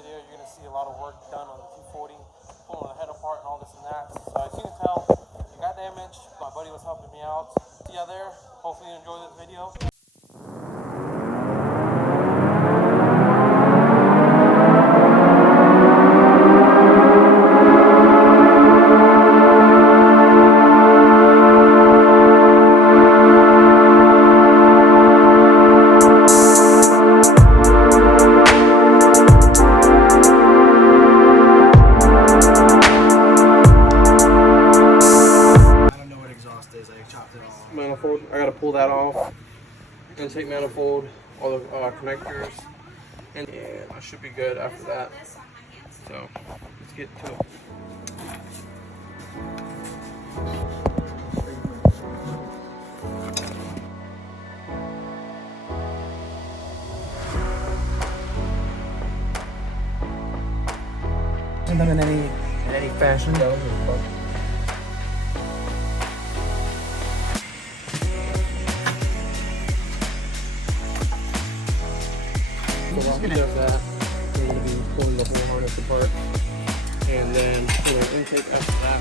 video, you're going to see a lot of work done on the 240, pulling the head apart and all this and that. So as you can tell, it got damaged. My buddy was helping me out. See ya there. Hopefully you enjoy this video. Manifold, I gotta pull that off. Intake manifold, all the connectors, and I should be good after that. So let's get to it. Them in any fashion. No, so while he does that, we're going to be pulling the whole harness apart and then pulling intake after that.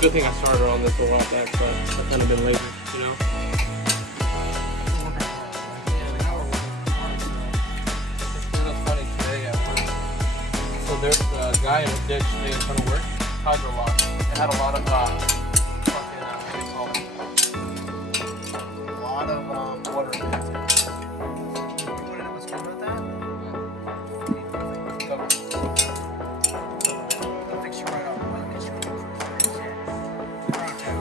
Good thing I started on this a while back, but I've kind of been lazy, you know? So there's a guy in a ditch today in front of work, hydrolock. It had a lot of water in it. You want to know what's good about that? I'll fix you right up. I'll get you right down.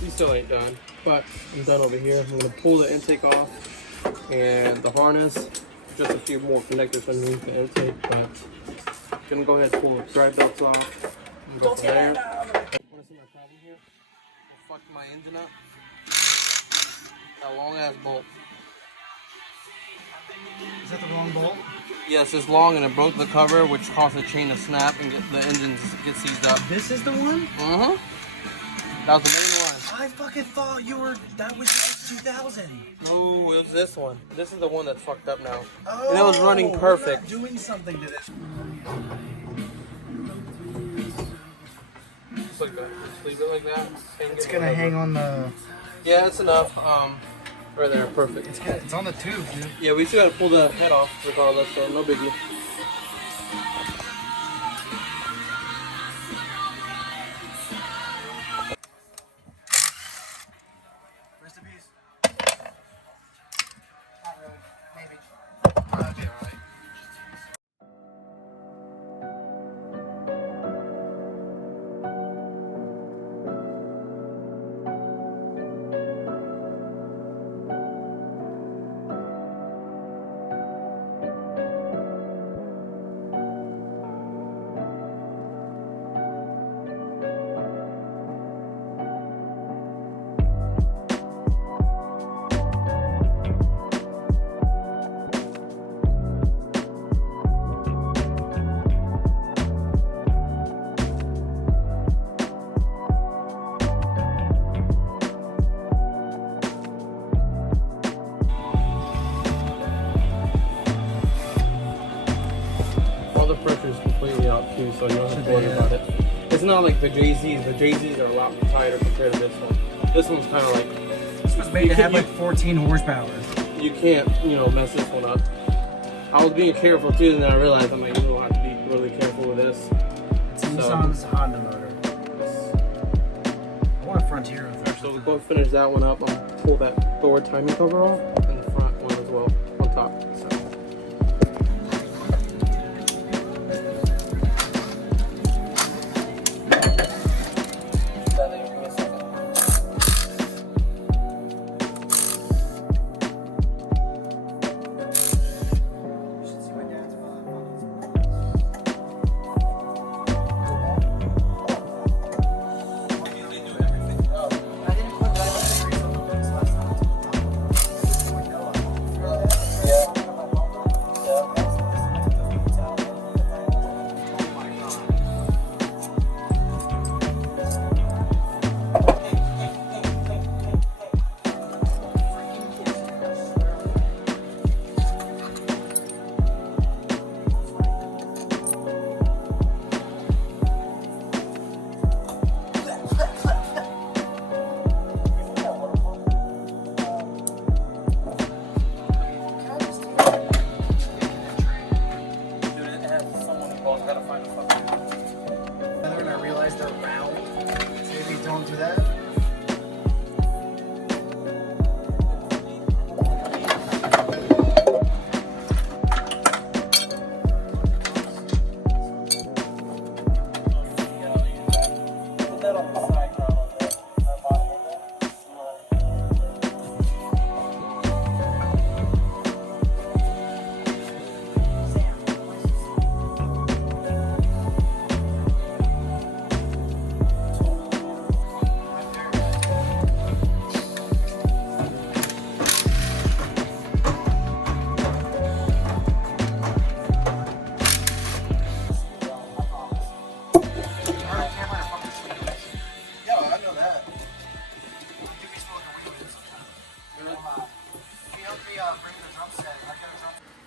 He still ain't done, but I'm done over here. I'm gonna pull the intake off and the harness. Just a few more connectors underneath the intake, but I'm gonna go ahead and pull the drive belts off and go from there. Wanna see my problem here? I fucked my engine up. That long ass bolt. Is that the wrong bolt? Yes, it's long and it broke the cover, which caused the chain to snap and the engine get seized up. This is the one? Mm-hmm. That was the main one. I fucking thought that was the X2000. No, it was this one. This is the one that's fucked up now. Oh, and it was running perfect. We're not doing something to this. Just like that. Just leave it like that. It's gonna hang on the... Yeah, it's enough. Right there, perfect. It's on the tube, dude. Yeah, we still gotta pull the head off regardless, so no biggie. Rest in peace. Not really. Maybe. Okay, alright. All the pressure is completely out too, so you don't have to worry about it. It's not like the JZs. The JZs are a lot tighter compared to this one. This one's kind of like... This was made to have like 14 horsepower. You can't, mess this one up. I was being careful too, and then I realized I'm like, I have to be really careful with this. It's a Nissan's Honda motor. I want a Frontier with it. So we'll go finish that one up. I'll pull that forward timing cover off, and the front one as well on top. So. Yeah.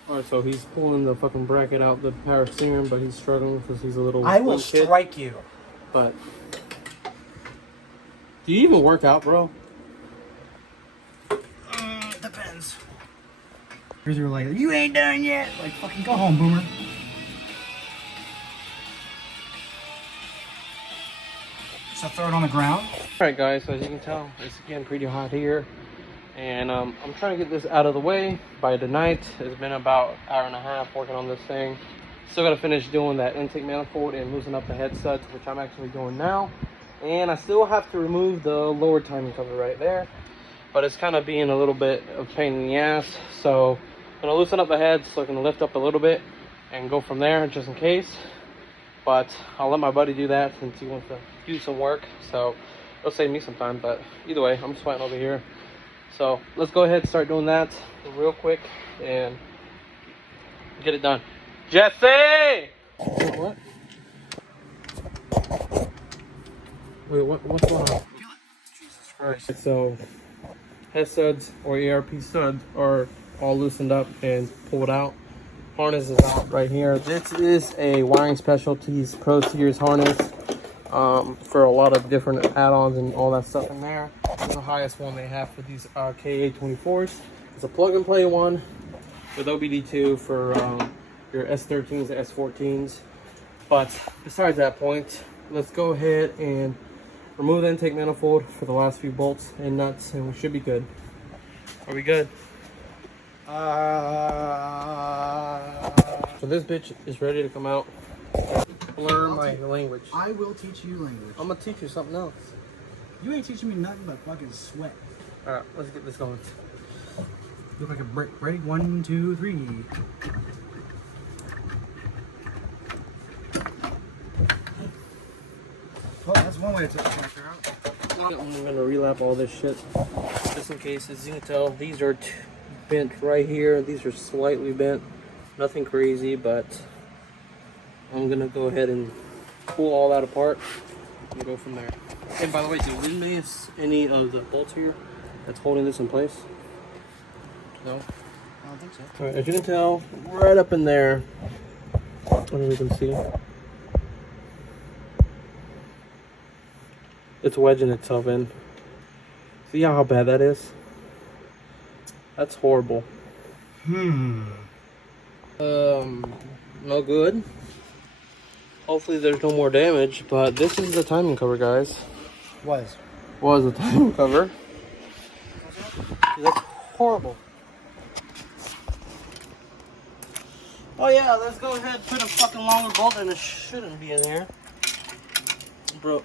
Alright, so he's pulling the fucking bracket out the power steering, but he's struggling because he's a little I will slim kid. strike you. But do you even work out, bro? Depends. Here's were like, you ain't done yet. Like, fucking go home, boomer. So throw it on the ground. Alright guys, so as you can tell, it's getting pretty hot here. And I'm trying to get this out of the way by tonight. It's been about an hour and a half working on this thing. Still gotta finish doing that intake manifold and loosen up the head studs, which I'm actually doing now. And I still have to remove the lower timing cover right there. But it's kind of being a little bit of a pain in the ass. So I'm gonna loosen up the head so I can lift up a little bit and go from there just in case. But I'll let my buddy do that since he wants to do some work. So it'll save me some time. But either way, I'm sweating over here. So let's go ahead and start doing that real quick and get it done. Jesse! What? Wait, what's going on? Jesus Christ. So head studs or ERP studs are all loosened up and pulled out. Harness is out right here. This is a Wiring Specialties Pro Series harness for a lot of different add-ons and all that stuff in there. It's the highest one they have for these KA24s. It's a plug-and-play one with OBD2 for your S13s and S14s. But besides that point, let's go ahead and remove the intake manifold for the last few bolts and nuts, and we should be good. Are we good? So this bitch is ready to come out. Learn my language. I will teach you language. I'm gonna teach you something else. You ain't teaching me nothing but fucking sweat. Alright, let's get this going. Look like a brick. Ready? 1, 2, 3. Well, that's one way to take the tractor out. I'm gonna relap all this shit just in case. As you can tell, these are bent right here. These are slightly bent. Nothing crazy, but I'm gonna go ahead and pull all that apart and go from there. And by the way, did we miss any of the bolts here that's holding this in place? No? I don't think so. Alright, as you can tell, right up in there, I don't know if you can see, it's wedging itself in. See how bad that is? That's horrible. No good. Hopefully there's no more damage, but this is the timing cover, guys. Was the timing cover. That's horrible. Oh yeah, let's go ahead and put a fucking longer bolt and it shouldn't be in here. Bro,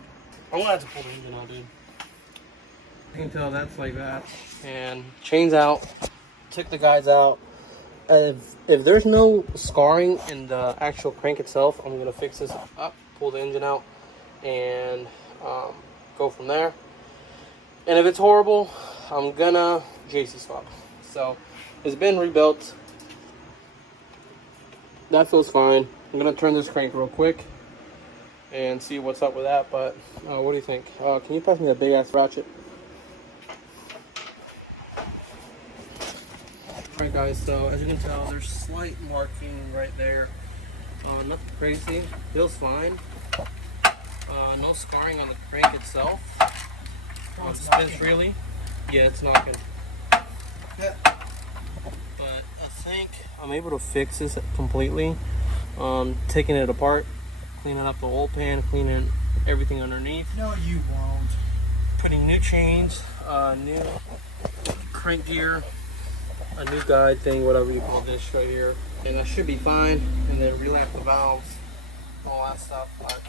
I'm gonna have to pull the engine out, dude. You can tell that's like that. And chains out, took the guides out. If there's no scarring in the actual crank itself, I'm gonna fix this up, pull the engine out, and go from there. And if it's horrible, I'm gonna JC swap. So it's been rebuilt. That feels fine. I'm gonna turn this crank real quick and see what's up with that. But what do you think? Can you pass me a big ass ratchet? Alright guys, so as you can tell, there's slight marking right there. Nothing crazy, feels fine. No scarring on the crank itself. It spins freely. Yeah, it's knocking. Yeah. But I think I'm able to fix this completely. Taking it apart, cleaning up the oil pan, cleaning everything underneath. No, you won't. Putting new chains, new crank gear, a new guide thing, whatever you call this right here, and that should be fine. And then relap the valves, all that stuff. But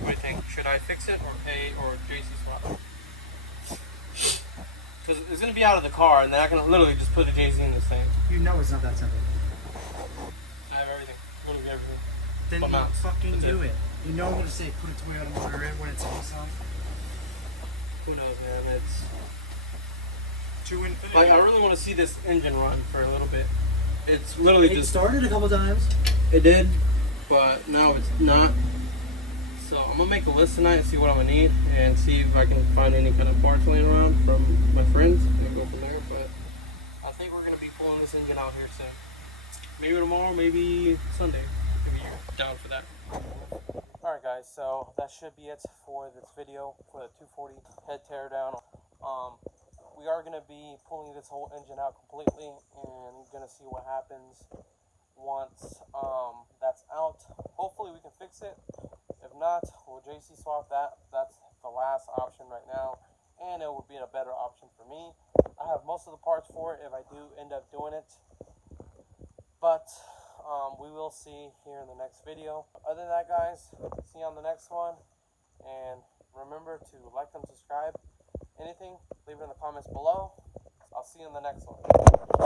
what do you think? Should I fix it or pay or JC swap? Because it's gonna be out of the car, and then I can literally just put a JC in this thing. You know it's not that simple. I have everything. Literally everything. Then But you mounts. fucking That's do it. it. You know I'm gonna say put a Toyota motor in when it's awesome. Who knows, man? It's To infinity. like I really want to see this engine run for a little bit. It's literally It just started a couple times. it did, but now it's not. So I'm gonna make a list tonight and see what I'm gonna need and see if I can find any kind of parts laying around from my friends and go from there. But I think we're gonna be pulling this engine out here soon. Maybe tomorrow, maybe Sunday. Maybe you're down for that. Alright guys, so that should be it for this video for the 240 head teardown. We are going to be pulling this whole engine out completely and going to see what happens once that's out. Hopefully we can fix it. If not, we'll JC swap that. That's the last option right now, and it would be a better option for me. I have most of the parts for it if I do end up doing it, but we will see here in the next video. Other than that, guys, see you on the next one, and remember to like and subscribe. Anything, leave it in the comments below. I'll see you in the next one.